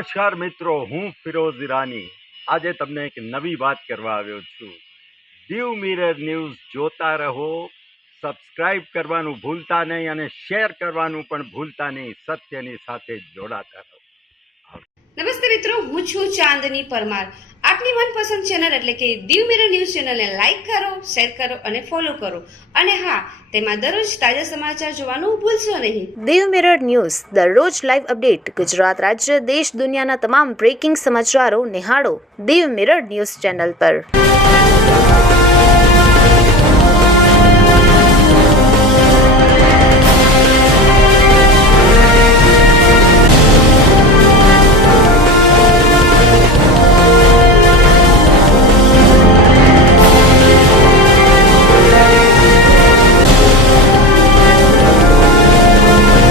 નમસ્કાર મિત્રો, હું ફિરોઝ ઈરાની આજે તમને એક નવી વાત કરવા આવ્યો છું. દીવ મિરર ન્યૂઝ જોતા રહો, સબસ્ક્રાઇબ કરવાનું ભૂલતા નહીં અને શેર કરવાનું પણ ભૂલતા નહીં. સત્યની સાથે જોડાતા રહો. નમસ્તે મિત્રો, હું છું ચાંદની પરમાર. આપની મનપસંદ ચેનલ એટલે કે દીવ મિરર ન્યૂઝ ચેનલને લાઈક કરો, શેર કરો અને ફોલો કરો. અને હા, તેમાં દરરોજ તાજા સમાચાર જોવાનું ભૂલશો નહીં. દીવ મિરર ન્યૂઝ દરરોજ લાઈવ અપડેટ. ગુજરાત રાજ્ય, દેશ, દુનિયાના તમામ બ્રેકિંગ સમાચારો નિહાળો દીવ મિરર ન્યૂઝ ચેનલ પર.